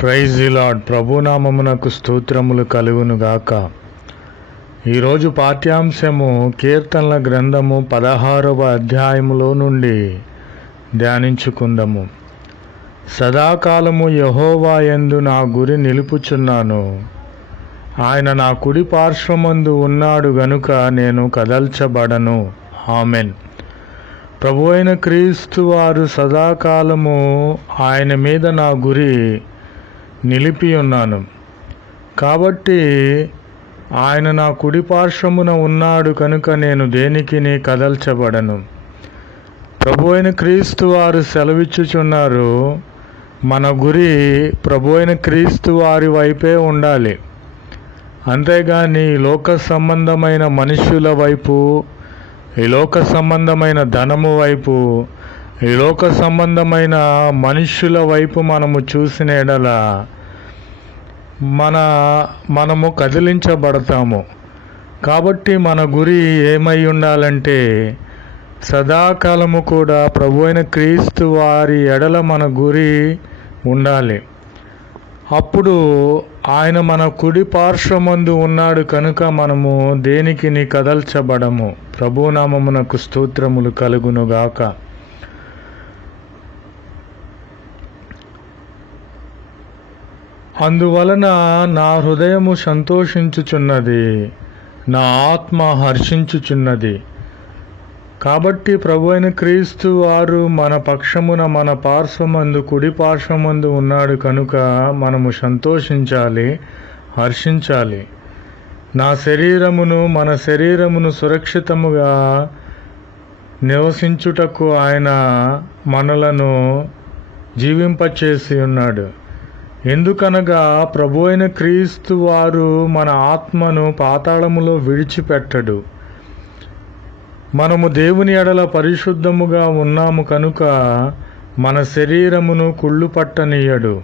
Praise the lord. ప్రభునామమునకు స్తోత్రములు కలుగునుగాక. ఈరోజు పాఠ్యాంశము కీర్తనల గ్రంథము 16వ అధ్యాయములో నుండి ధ్యానించుకుందాము. సదాకాలము యెహోవా యందు నా గురి నిలుపుచున్నాను. ఆయన నా కుడి పార్శ్వమందు ఉన్నాడు గనుక నేను కదల్చబడను. ఆమెన్. ప్రభువైన క్రీస్తు వారు సదాకాలము ఆయన మీద నా గురి నిలిపి ఉన్నాను. కాబట్టి ఆయన నా కుడి పార్శ్వమున ఉన్నాడు కనుక నేను దేనికిని కదల్చబడను. ప్రభువైన క్రీస్తు వారు సెలవిచ్చుచున్నారు, మన గురి ప్రభువైన క్రీస్తు వారి వైపే ఉండాలి. అంతేగాని ఈ లోక సంబంధమైన మనుష్యుల వైపు, ఈ లోక సంబంధమైన ధనము వైపు, ఈ లోక సంబంధమైన మనుష్యుల వైపు మనము చూసిన ఎడల మనము కదిలించబడతాము. కాబట్టి మన గురి ఏమై ఉండాలంటే సదాకాలము కూడా ప్రభువైన క్రీస్తు వారి ఎడల మన గురి ఉండాలి. అప్పుడు ఆయన మన కుడి పార్శ్వమందు ఉన్నాడు కనుక మనము దేనికిని కదల్చబడము. ప్రభునామమునకు స్తోత్రములు కలుగునుగాక. అందువలన నా హృదయము సంతోషించుచున్నది, నా ఆత్మ హర్షించుచున్నది. కాబట్టి ప్రభువైన క్రీస్తు వారు మన పక్షమున, మన పార్శ్వమందు, కుడి పార్శ్వమందు ఉన్నాడు కనుక మనము సంతోషించాలి, హర్షించాలి. మన శరీరమును సురక్షితముగా నివసించుటకు ఆయన మనలను జీవింపచేసి ఉన్నాడు. ఎందుకనగా ప్రభువైన క్రీస్తు వారు మన ఆత్మను పాతాళములో విడిచిపెట్టడు. మనము దేవుని ఎడల పరిశుద్ధముగా ఉన్నాము కనుక మన శరీరమును కుళ్ళు పట్టనీయడు.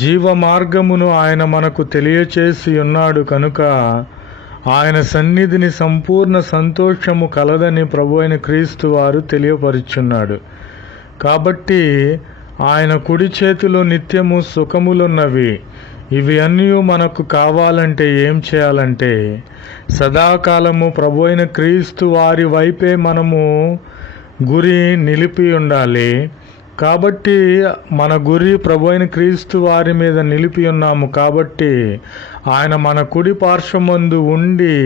జీవ మార్గమును ఆయన మనకు తెలియచేసి ఉన్నాడు కనుక ఆయన సన్నిధిని సంపూర్ణ సంతోషము కలదని ప్రభువైన క్రీస్తు వారు తెలియపరుచున్నాడు. కాబట్టి ఆయన కుడి చేతిలో నిత్యము సుఖములున్నవి. ఇవి అన్నీ మనకు కావాలంటే ఏం చేయాలంటే సదాకాలము ప్రభువైన క్రీస్తు వారి వైపే మనము గురి నిలిపి ఉండాలి. కాబట్టి మన గురి ప్రభువైన క్రీస్తు వారి మీద నిలిపి ఉన్నాము. కాబట్టి ఆయన మన కుడి పార్శ్వమందు ఉండి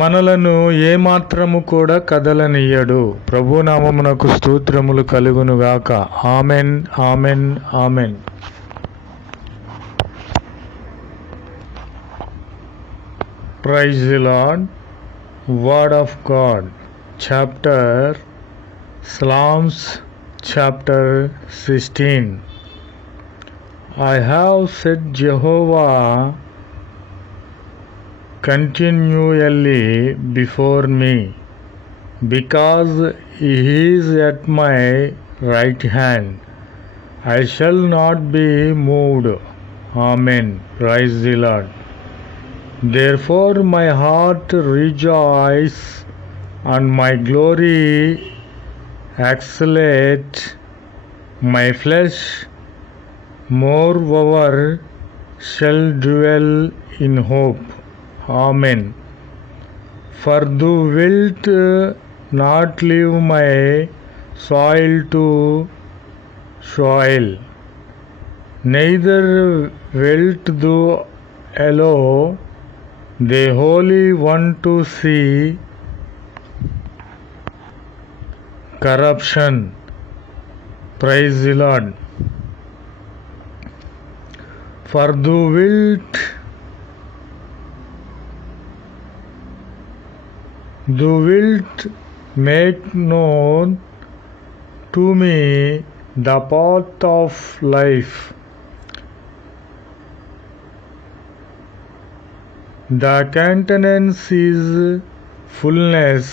మనలను ఏమాత్రము కూడా కదలనీయడు. ప్రభునామమునకు స్తోత్రములు కలుగునుగాక. Amen, amen, amen. Praise the Lord. Word of God. Psalms chapter 16. I have set Jehovah continually before me, because he is at my right hand. I shall not be moved. Amen. Praise the Lord. Therefore my heart rejoices, and my glory exultate. My flesh moreover shall dwell in hope. Amen. For thou wilt not leave my soil to soil, neither wilt thou allow the Holy One to see corruption. Praise the Lord. For thou wilt make known to me the path of life. The countenance is fullness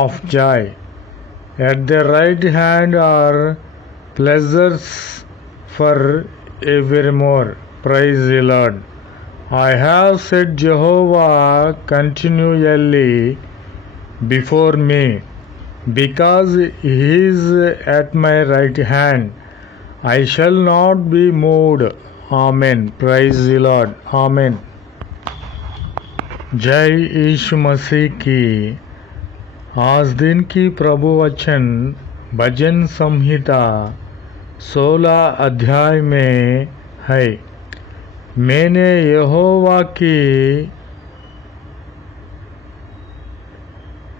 of joy. At the right hand are pleasures for evermore. Praise the Lord. I have set Jehovah continually before me, because he is at my right hand. I shall not be moved. Amen. Praise the Lord. Amen. जय यीशु मसीह की। आज दिन की प्रभु वचन भजन संहिता 16 अध्याय में है। मैंने यहोवा की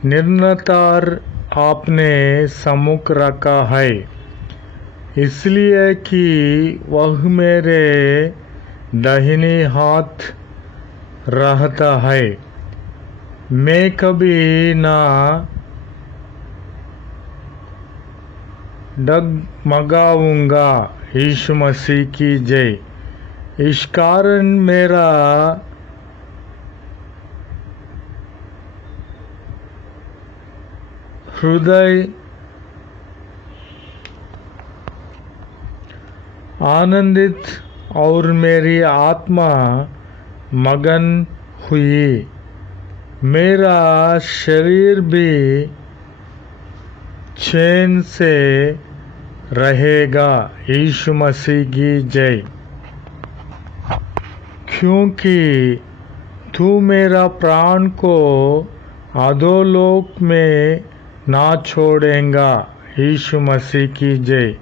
निरंतर आपने सम्मुख रखा है, इसलिए कि वह मेरे दाहिने हाथ रहता है। मैं कभी ना डगमगाऊंगा। यीशु मसीह की जय। इस कारण मेरा हृदय आनंदित और मेरी आत्मा मगन हुई। मेरा शरीर भी चैन से रहेगा। यीशु मसीह की जय। क्योंकि तू मेरा प्राण को अधोलोक में ना छोड़ेगा। यीशु मसीह की जय।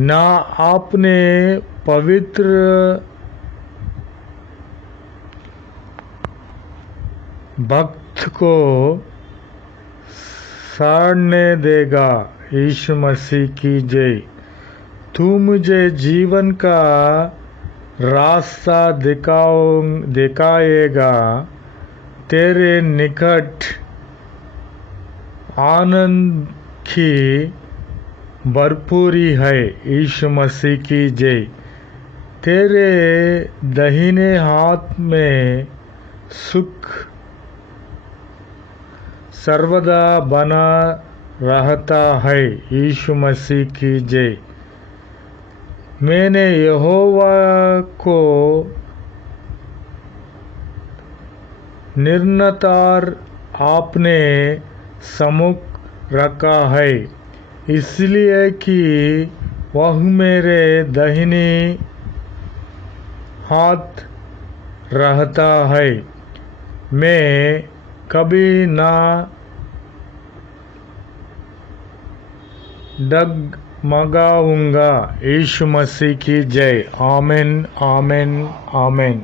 ना आपने पवित्र भक्त को साड़ने देगा। यीशु मसीह की जय। तू मुझे जीवन का रास्ता दिखाएगा। तेरे निकट आनंद की भरपूरी है। यीशु मसीह की जय। तेरे दाहिने हाथ में सुख सर्वदा बना रहता है। यीशु मसीह की जय। मैंने यहोवा को निरंतर आपने सम्मुख रखा है, इसलिए कि वह मेरे दाहिने हाथ रहता है। मैं कभी ना डगमगाऊंगा। यीशु मसीह की जय। आमीन, आमीन, आमीन।